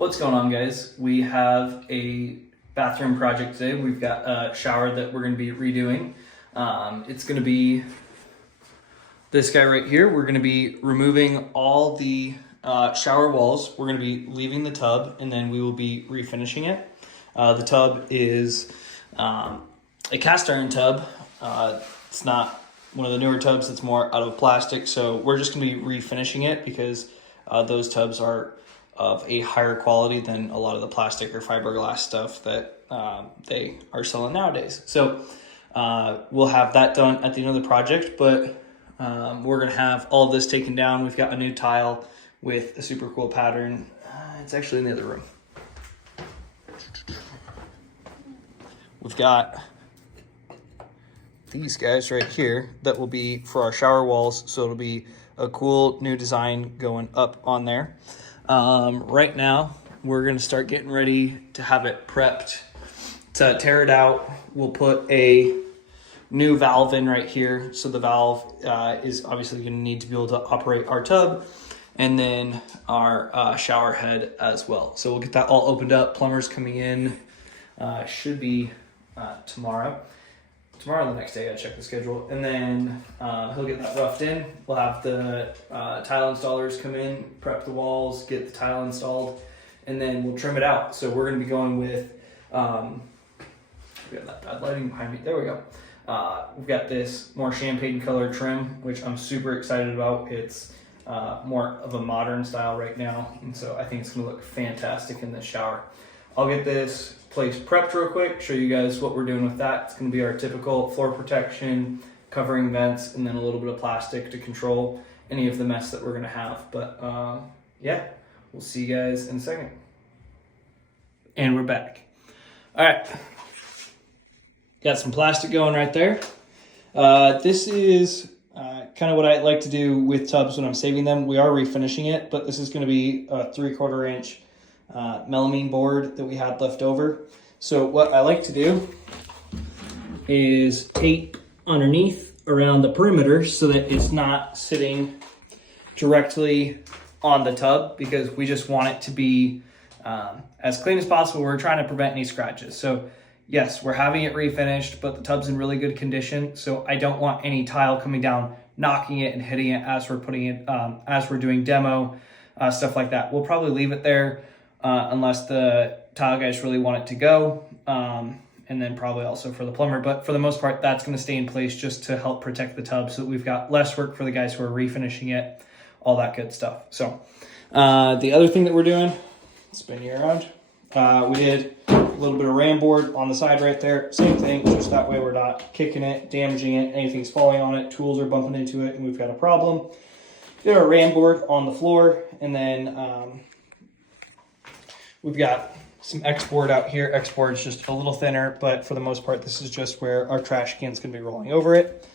What's going on, guys? We have a bathroom project today. We've got a shower that we're going to be redoing. It's going to be this guy right here. We're going to be removing all the shower walls. We're going to be leaving the tub, and then we will be refinishing it. The tub is a cast iron tub. It's not one of the newer tubs. It's more out of plastic. So we're just going to be refinishing it because those tubs are of a higher quality than a lot of the plastic or fiberglass stuff that they are selling nowadays. So we'll have that done at the end of the project, but we're gonna have all of this taken down. We've got a new tile with a super cool pattern. It's actually in the other room. We've got these guys right here that will be for our shower walls. So it'll be a cool new design going up on there. Right now, we're going to start getting ready to have it prepped to tear it out. We'll put a new valve in right here. So the valve is obviously going to need to be able to operate our tub and then our shower head as well. So we'll get that all opened up. Plumber's coming in, should be tomorrow. Tomorrow or the next day, I check the schedule, and then he'll get that roughed in. We'll have the tile installers come in, prep the walls, get the tile installed, and then we'll trim it out. So we're going to be going with, we got that bad lighting behind me. There we go. We've got this more champagne color trim, which I'm super excited about. It's more of a modern style right now, and so I think it's going to look fantastic in the shower. I'll get this place prepped real quick, show you guys what we're doing with that. It's going to be our typical floor protection, covering vents, and then a little bit of plastic to control any of the mess that we're going to have. But yeah, we'll see you guys in a second. And we're back. All right, got some plastic going right there. This is kind of what I like to do with tubs when I'm saving them. We are refinishing it, but this is going to be a 3/4 inch melamine board that we had left over. So what I like to do is tape underneath around the perimeter so that it's not sitting directly on the tub, because we just want it to be as clean as possible. We're trying to prevent any scratches. So yes, we're having it refinished, but the tub's in really good condition. So I don't want any tile coming down, knocking it and hitting it as we're putting it, as we're doing demo, stuff like that. We'll probably leave it there unless the tile guys really want it to go, and then probably also for the plumber. But for the most part, that's going to stay in place just to help protect the tub, so that we've got less work for the guys who are refinishing it, all that good stuff. So the other thing that we're doing, spin you around, we did a little bit of ram board on the side right there. Same thing, just that way we're not kicking it, damaging it, anything's falling on it, tools are bumping into it, and we've got a problem. Did our ram board on the floor, and then we've got some X-board out here. X-board is just a little thinner, but for the most part, this is just where our trash can's gonna be rolling over it.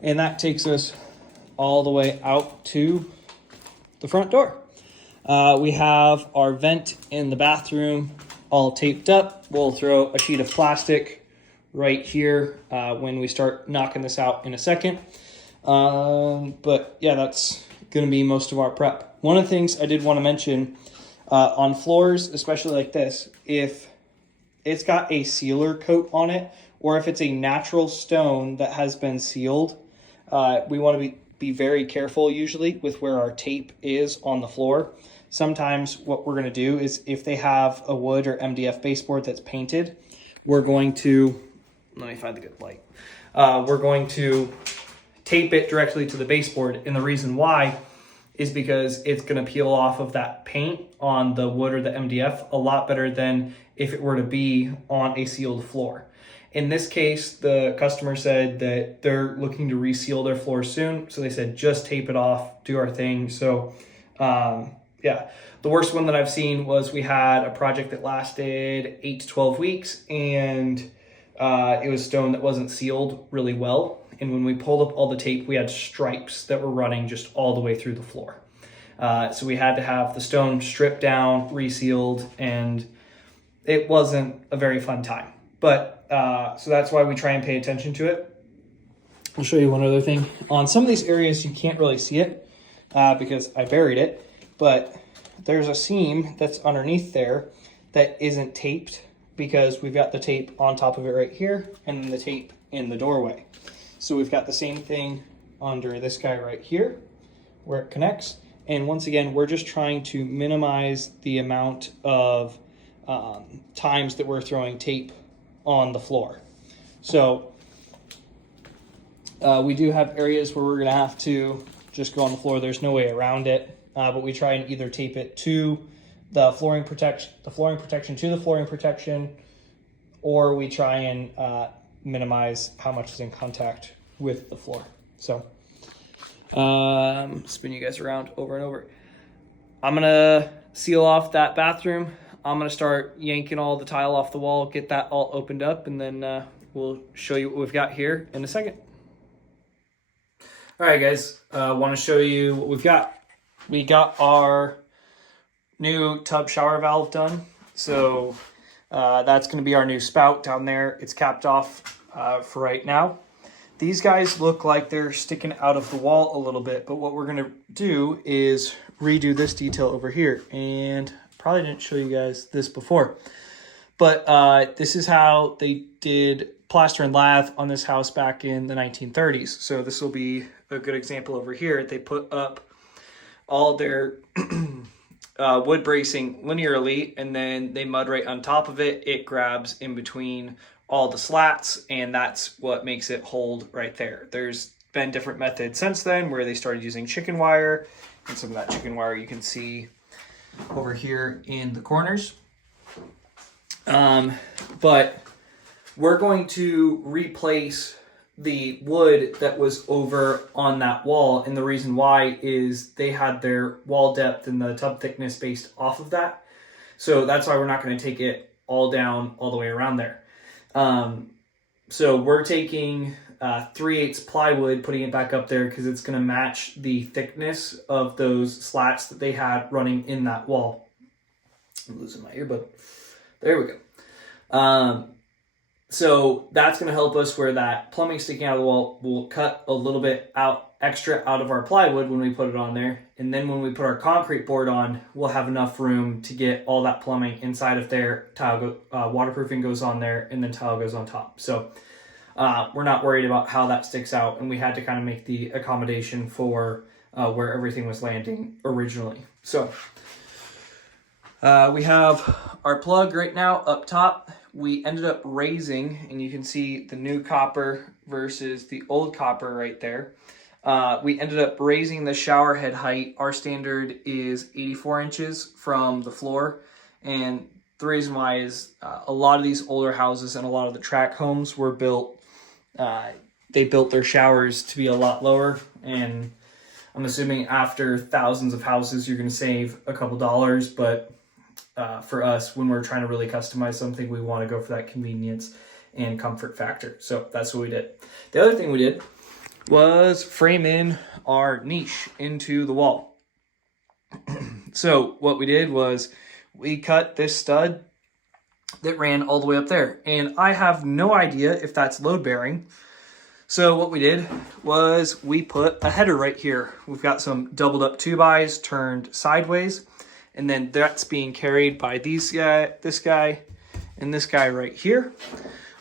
And that takes us all the way out to the front door. We have our vent in the bathroom all taped up. We'll throw a sheet of plastic right here when we start knocking this out in a second. But yeah, that's gonna be most of our prep. One of the things I did want to mention, on floors, especially like this, if it's got a sealer coat on it, or if it's a natural stone that has been sealed, we want to be very careful usually with where our tape is on the floor. Sometimes what we're going to do is, if they have a wood or MDF baseboard that's painted, we're going to, let me find the good light, we're going to tape it directly to the baseboard. And the reason why is because it's going to peel off of that paint on the wood or the MDF a lot better than if it were to be on a sealed floor. In this case, the customer said that they're looking to reseal their floor soon. So they said, just tape it off, do our thing. So yeah, the worst one that I've seen was, we had a project that lasted 8 to 12 weeks, and it was stone that wasn't sealed really well. And when we pulled up all the tape, we had stripes that were running just all the way through the floor. So we had to have the stone stripped down, resealed, and it wasn't a very fun time. But so that's why we try and pay attention to it. I'll show you one other thing. On some of these areas, you can't really see it because I buried it. But there's a seam that's underneath there that isn't taped because we've got the tape on top of it right here and then the tape in the doorway. So we've got the same thing under this guy right here where it connects. And once again, we're just trying to minimize the amount of times that we're throwing tape on the floor. So we do have areas where we're gonna have to just go on the floor. There's no way around it, but we try and either tape it to the flooring protection to the flooring protection, or we try and minimize how much is in contact with the floor. So spin you guys around over and over. I'm gonna seal off that bathroom. I'm gonna start yanking all the tile off the wall, get that all opened up, and then we'll show you what we've got here in a second. All right, guys, I want to show you what we've got. We got our new tub shower valve done. So that's going to be our new spout down there. It's capped off for right now. These guys look like they're sticking out of the wall a little bit, but what we're going to do is redo this detail over here. And probably didn't show you guys this before, but this is how they did plaster and lath on this house back in the 1930s. So this will be a good example over here. They put up all their wood bracing linearly, and then they mud right on top of it. It grabs in between all the slats, and that's what makes it hold right there. There's been different methods since then where they started using chicken wire, and some of that chicken wire you can see over here in the corners. But we're going to replace the wood that was over on that wall, and the reason why is they had their wall depth and the tub thickness based off of that. So that's why we're not going to take it all down all the way around there. So we're taking 3/8 plywood, putting it back up there because it's going to match the thickness of those slats that they had running in that wall. I'm losing my earbud. There we go. So that's going to help us where that plumbing sticking out of the wall will cut a little bit extra out of our plywood when we put it on there. And then when we put our concrete board on, we'll have enough room to get all that plumbing inside of there. Waterproofing goes on there, and then tile goes on top. So we're not worried about how that sticks out, and we had to kind of make the accommodation for where everything was landing originally. So we have our plug right now up top. We ended up raising, and you can see the new copper versus the old copper right there. We ended up raising the shower head height. Our standard is 84 inches from the floor. And the reason why is a lot of these older houses and a lot of the tract homes were built, they built their showers to be a lot lower. And I'm assuming after thousands of houses, you're going to save a couple dollars, but for us, when we're trying to really customize something, we want to go for that convenience and comfort factor. So that's what we did. The other thing we did was frame in our niche into the wall. So what we did was we cut this stud that ran all the way up there. And I have no idea if that's load bearing. So what we did was we put a header right here. We've got some doubled up 2x turned sideways. And then that's being carried by this guy, and this guy right here.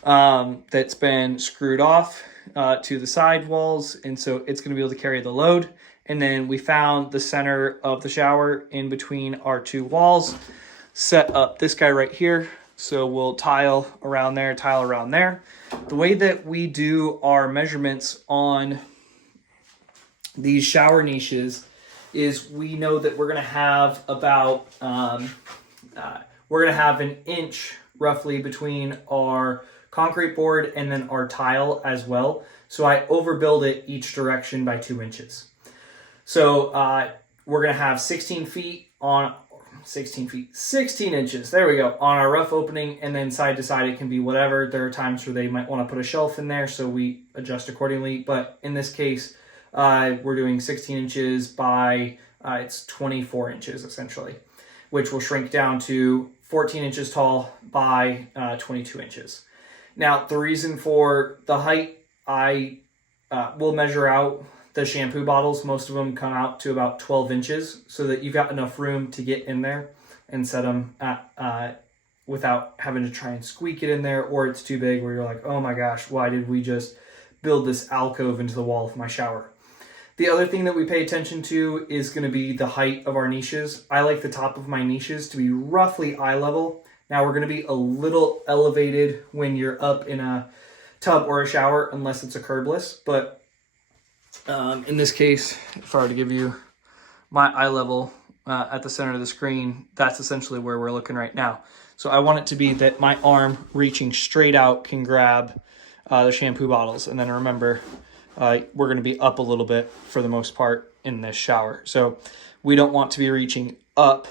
That's been screwed off to the side walls, and so it's going to be able to carry the load. And then we found the center of the shower in between our two walls, set up this guy right here. So we'll tile around there. The way that we do our measurements on these shower niches is we know that we're going to have about, we're going to have an inch roughly between our concrete board and then our tile as well. So I overbuild it each direction by 2 inches. So we're going to have 16 inches. There we go. On our rough opening, and then side to side, it can be whatever. There are times where they might want to put a shelf in there, so we adjust accordingly. But in this case, we're doing 16 inches by, it's 24 inches essentially, which will shrink down to 14 inches tall by 22 inches. Now, the reason for the height, I will measure out the shampoo bottles, most of them come out to about 12 inches so that you've got enough room to get in there and set them at, without having to try and squeak it in there, or it's too big where you're like, oh my gosh, why did we just build this alcove into the wall of my shower? The other thing that we pay attention to is going to be the height of our niches. I like the top of my niches to be roughly eye level. Now we're going to be a little elevated when you're up in a tub or a shower, unless it's a curbless. But in this case, if I were to give you my eye level at the center of the screen, that's essentially where we're looking right now. So I want it to be that my arm reaching straight out can grab the shampoo bottles. And then remember, we're going to be up a little bit for the most part in this shower. So we don't want to be reaching up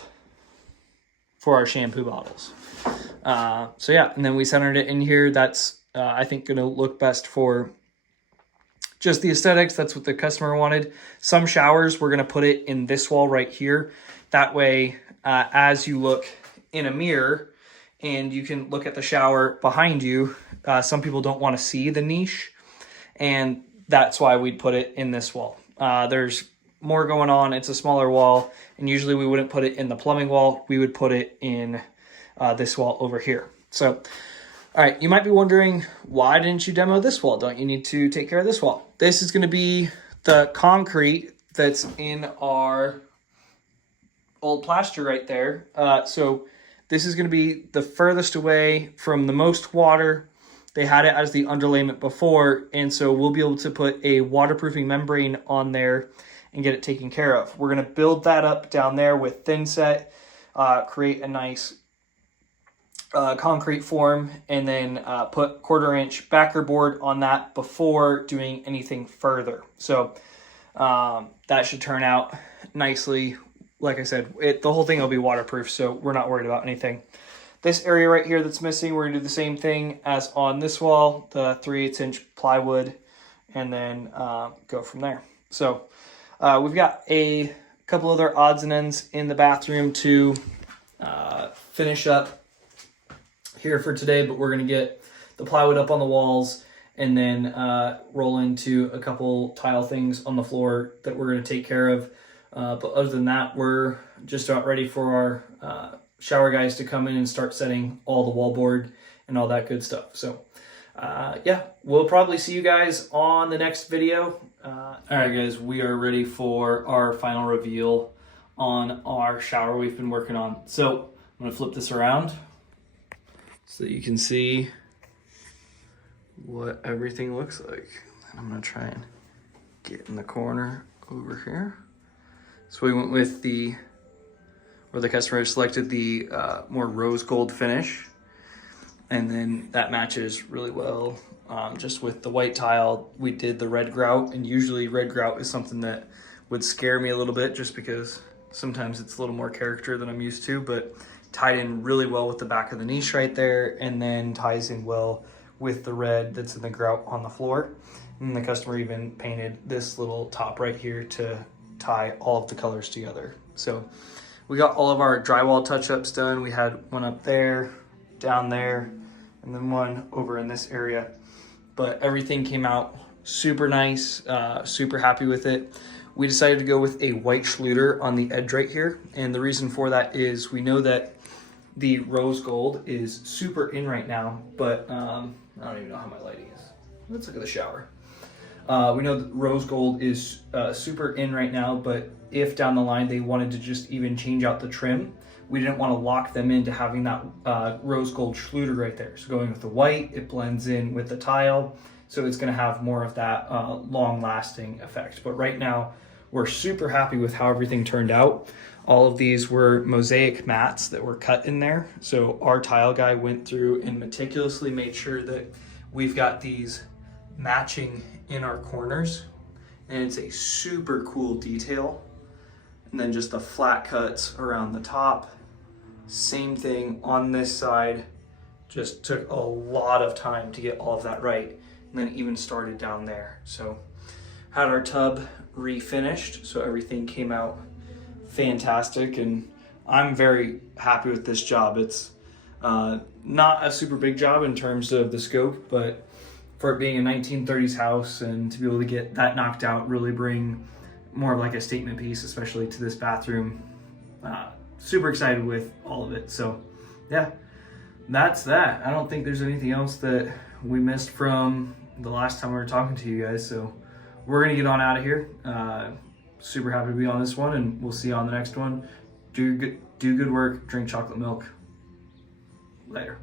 for our shampoo bottles. So yeah, and then we centered it in here. That's, I think, going to look best for just the aesthetics. That's what the customer wanted. Some showers, we're going to put it in this wall right here. That way, as you look in a mirror and you can look at the shower behind you, some people don't want to see the niche, and that's why we'd put it in this wall. There's more going on. It's a smaller wall, and usually we wouldn't put it in the plumbing wall. We would put it in this wall over here. So, all right, you might be wondering, why didn't you demo this wall? Don't you need to take care of this wall? This is going to be the concrete that's in our old plaster right there. So this is going to be the furthest away from the most water. They had it as the underlayment before, and so we'll be able to put a waterproofing membrane on there and get it taken care of. We're going to build that up down there with thin set, create a nice concrete form, and then put 1/4 inch backer board on that before doing anything further. So that should turn out nicely. Like I said, the whole thing will be waterproof, so we're not worried about anything. This area right here that's missing, we're going to do the same thing as on this wall, the 3/8 inch plywood, and then go from there. So we've got a couple other odds and ends in the bathroom to finish up here for today, but we're going to get the plywood up on the walls and then roll into a couple tile things on the floor that we're going to take care of. But other than that, we're just about ready for our shower guys to come in and start setting all the wallboard and all that good stuff. So yeah, we'll probably see you guys on the next video. All right, guys, we are ready for our final reveal on our shower we've been working on. So I'm going to flip this around so that you can see what everything looks like. And I'm going to try and get in the corner over here. So we went with the customer selected the more rose gold finish, and then that matches really well just with the white tile. We did the red grout, and usually red grout is something that would scare me a little bit just because sometimes it's a little more character than I'm used to, but tied in really well with the back of the niche right there, and then ties in well with the red that's in the grout on the floor. And the customer even painted this little top right here to tie all of the colors together. So we got all of our drywall touch-ups done. We had one up there, down there, and then one over in this area. But everything came out super nice, super happy with it. We decided to go with a white Schluter on the edge right here. And the reason for that is we know that the rose gold is super in right now, but I don't even know how my lighting is. Let's look at the shower. We know that rose gold is super in right now, but if down the line they wanted to just even change out the trim, we didn't want to lock them into having that rose gold Schluter right there. So going with the white, it blends in with the tile, so it's going to have more of that long-lasting effect. But right now, we're super happy with how everything turned out. All of these were mosaic mats that were cut in there. So our tile guy went through and meticulously made sure that we've got these matching in our corners, and it's a super cool detail. And then just the flat cuts around the top, same thing on this side. Just took a lot of time to get all of that right, and then even started down there. So had our tub refinished, so everything came out fantastic, and I'm very happy with this job. It's not a super big job in terms of the scope, but for it being a 1930s house, and to be able to get that knocked out, really bring more of like a statement piece, especially to this bathroom. Super excited with all of it. So yeah, that's that. I don't think there's anything else that we missed from the last time we were talking to you guys. So we're gonna get on out of here. Super happy to be on this one, and we'll see you on the next one. Do good work, drink chocolate milk. Later.